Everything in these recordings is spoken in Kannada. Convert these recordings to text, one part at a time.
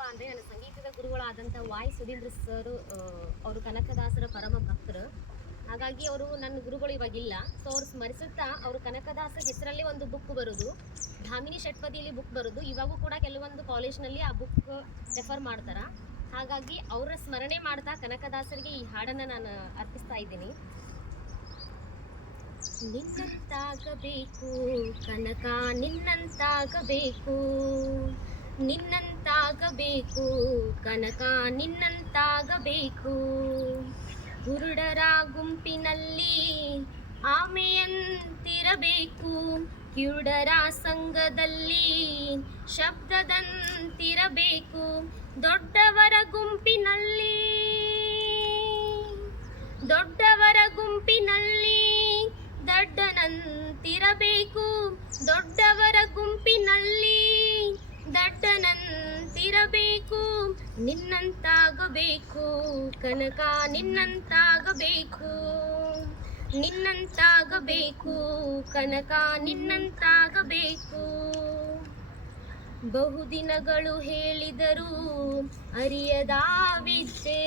ಏನಪ್ಪಾ ಅಂದ್ರೆ ನನ್ನ ಸಂಗೀತದ ಗುರುಗಳಾದಂಥ ವಾಯ್ ಸುಧೀಂದ್ರ ಸರ್ ಅವರು ಕನಕದಾಸರ ಪರಮ ಭಕ್ತರು. ಹಾಗಾಗಿ ಅವರು ನನ್ನ ಗುರುಗಳು ಇವಾಗಿಲ್ಲ ಸೊ ಅವ್ರು ಸ್ಮರಿಸುತ್ತಾ ಅವರು ಕನಕದಾಸ ಹೆಸರಲ್ಲಿ ಒಂದು ಬುಕ್ ಬರೋದು. ಧಾಮಿನಿ ಷಟ್ಪದಿಯಲ್ಲಿ ಬುಕ್ ಬರೋದು. ಇವಾಗೂ ಕೂಡ ಕೆಲವೊಂದು ಕಾಲೇಜ್ನಲ್ಲಿ ಆ ಬುಕ್ ರೆಫರ್ ಮಾಡ್ತಾರೆ. ಹಾಗಾಗಿ ಅವರ ಸ್ಮರಣೆ ಮಾಡ್ತಾ ಕನಕದಾಸರಿಗೆ ಈ ಹಾಡನ್ನು ನಾನು ಅರ್ಪಿಸ್ತಾ ಇದ್ದೀನಿ. ನಿನ್ನಂತಾಗಬೇಕು, ಕನಕ ನಿನ್ನಂತಾಗಬೇಕು. ನಿನ್ನಂತಾಗಬೇಕು ಕನಕ ನಿನ್ನಂತಾಗಬೇಕು. ಗುರುಡರ ಗುಂಪಿನಲ್ಲಿ ಆಮೆಯಂತಿರಬೇಕು ಕಿರುಡರ ಸಂಘದಲ್ಲಿ ಶಬ್ದದಂತಿರಬೇಕು. ದೊಡ್ಡವರ ಗುಂಪಿನಲ್ಲಿ ದೊಡ್ಡವರ ಗುಂಪಿನಲ್ಲಿ ದಡ್ಡನಂತಿರಬೇಕು ನಿನ್ನಂತಾಗಬೇಕು, ಕನಕ ನಿನ್ನಂತಾಗಬೇಕು. ನಿನ್ನಂತಾಗಬೇಕು, ಕನಕ ನಿನ್ನಂತಾಗಬೇಕು. ಬಹುದಿನಗಳು ಹೇಳಿದರು ಅರಿಯದಾವಿದ್ದೆ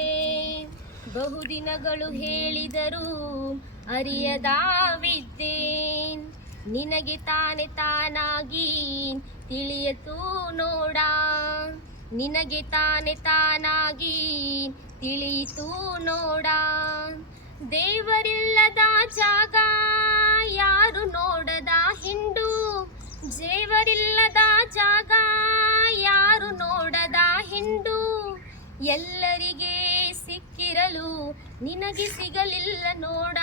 ಬಹುದಿನಗಳು ಹೇಳಿದರು ಅರಿಯದಾವಿದ್ದೆ ನಿನಗೆ ತಾನೆ ತಾನಾಗಿ ತಿಳಿಯತು ನೋಡ. ನಿನಗೆ ತಾನೆ ತಾನಾಗಿ ತಿಳಿಯಿತು ನೋಡ. ದೇವರಿಲ್ಲದ ಜಾಗ ಯಾರು ನೋಡದ ಹಿಂಡು? ದೇವರಿಲ್ಲದ ಜಾಗ ಯಾರು ನೋಡದ ಹಿಂಡು? ಎಲ್ಲರಿಗೆ ಸಿಕ್ಕಿರಲು ನಿನಗೆ ಸಿಗಲಿಲ್ಲ ನೋಡ.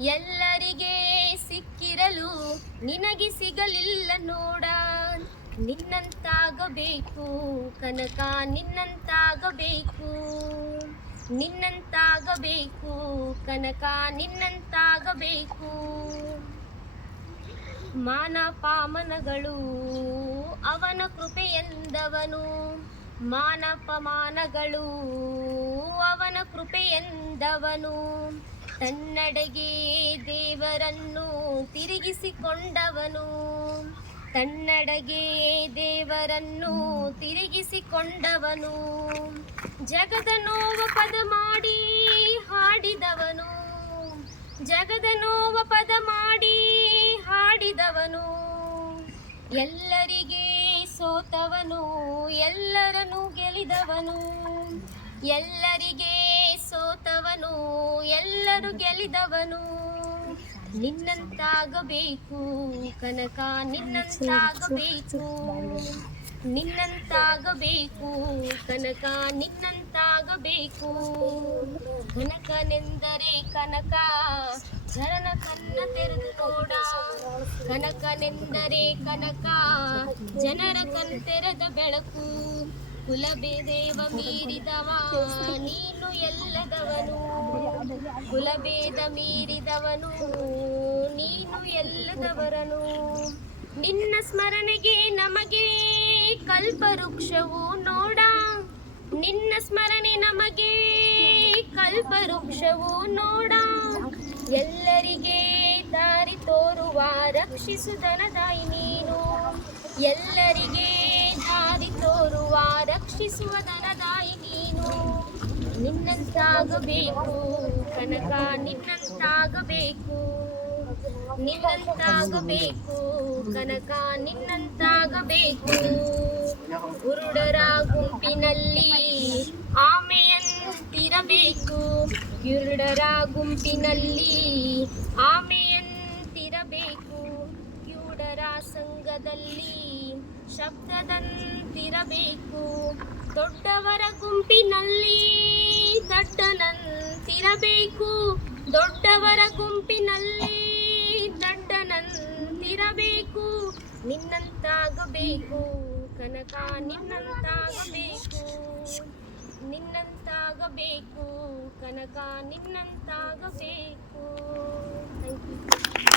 ಎಲ್ಲರಿಗೆ ಸಿಕ್ಕಿರಲು ನಿನಗೆ ಸಿಗಲಿಲ್ಲ ನೋಡ. ನಿನ್ನಂತಾಗಬೇಕು, ಕನಕ ನಿನ್ನಂತಾಗಬೇಕು. ನಿನ್ನಂತಾಗಬೇಕು, ಕನಕ ನಿನ್ನಂತಾಗಬೇಕು. ಮಾನಪಾಮನಗಳು ಅವನ ಕೃಪೆಯೆಂದವನು ಮಾನಪಮಾನಗಳು ಅವನ ಕೃಪೆಯೆಂದವನು ತನ್ನಡೆಗೆ ದೇವರನ್ನು ತಿರುಗಿಸಿಕೊಂಡವನು. ತನ್ನಡೆಗೆ ದೇವರನ್ನು ತಿರುಗಿಸಿಕೊಂಡವನು. ಜಗದ ನೋವ ಪದ ಮಾಡಿ ಹಾಡಿದವನು. ಜಗದ ನೋವ ಪದ ಮಾಡಿ ಹಾಡಿದವನು. ಎಲ್ಲರಿಗೆ ಸೋತವನು, ಎಲ್ಲರನ್ನು ಗೆಲಿದವನು ಎಲ್ಲರಿಗೆ ಸೋತವನು, ಎಲ್ಲರೂ ಗೆಲಿದವನು ನಿನ್ನಂತಾಗಬೇಕು, ಕನಕ, ನಿನ್ನಂತಾಗಬೇಕು. ನಿನ್ನಂತಾಗಬೇಕು, ಕನಕ, ನಿನ್ನಂತಾಗಬೇಕು. ಕನಕನೆಂದರೆ ಕನಕ ಜನನ ಕನ್ನ ತೆರೆದು ನೋಡ. ಕನಕನೆಂದರೆ ಕನಕ, ಜನರ ಕಣ್ತೆರೆದ ಬೆಳಕು. ಕುಲಭೇದೇವ ಮೀರಿದವ, ನೀನು ಎಲ್ಲದವನು. ಕುಲಭೇದ ಮೀರಿದವನು, ನೀನು ಎಲ್ಲದವರನು. ನಿನ್ನ ಸ್ಮರಣೆಗೆ ನಮಗೆ ಕಲ್ಪವೃಕ್ಷವು ನೋಡ. ನಿನ್ನ ಸ್ಮರಣೆ ನಮಗೆ ಕಲ್ಪವೃಕ್ಷವು ನೋಡ. ಎಲ್ಲರಿಗೆ ದಾರಿ ತೋರುವ ರಕ್ಷಿಸುದನದಾಯಿ ನೀನು. ಎಲ್ಲರಿಗೆ ದಾರಿ ತೋರುವ, ರಕ್ಷಿಸುವ ದನದಾಯಿ ನೀನು. ನಿನ್ನಂತಾಗಬೇಕು, ಕನಕ ನಿನ್ನಂತಾಗಬೇಕು. ನಿನ್ನಂತಾಗಬೇಕು, ಕನಕ ನಿನ್ನಂತಾಗಬೇಕು. ಗುರುಡರ ಗುಂಪಿನಲ್ಲಿ ಆಮೆಯಂತಿರಬೇಕು. ಗುರುಡರ ಗುಂಪಿನಲ್ಲಿ ಆಮೆಯಂತಿರಬೇಕು. ಕಿವುಡರ ಸಂಘದಲ್ಲಿ ಶಬ್ದದಂತಿರಬೇಕು. ದೊಡ್ಡವರ ಗುಂಪಿನಲ್ಲಿ ದಡ್ಡನಂತಿರಬೇಕು. ದೊಡ್ಡವರ ಗುಂಪಿನಲ್ಲಿ ದಡ್ಡನಂತಿರಬೇಕು. ನಿನ್ನಂತಾಗಬೇಕು. ಕನಕ, ನಿನ್ನಂತಾಗಬೇಕು. ನಿನ್ನಂತಾಗಬೇಕು. ಕನಕ, ನಿನ್ನಂತಾಗಬೇಕು. Thank you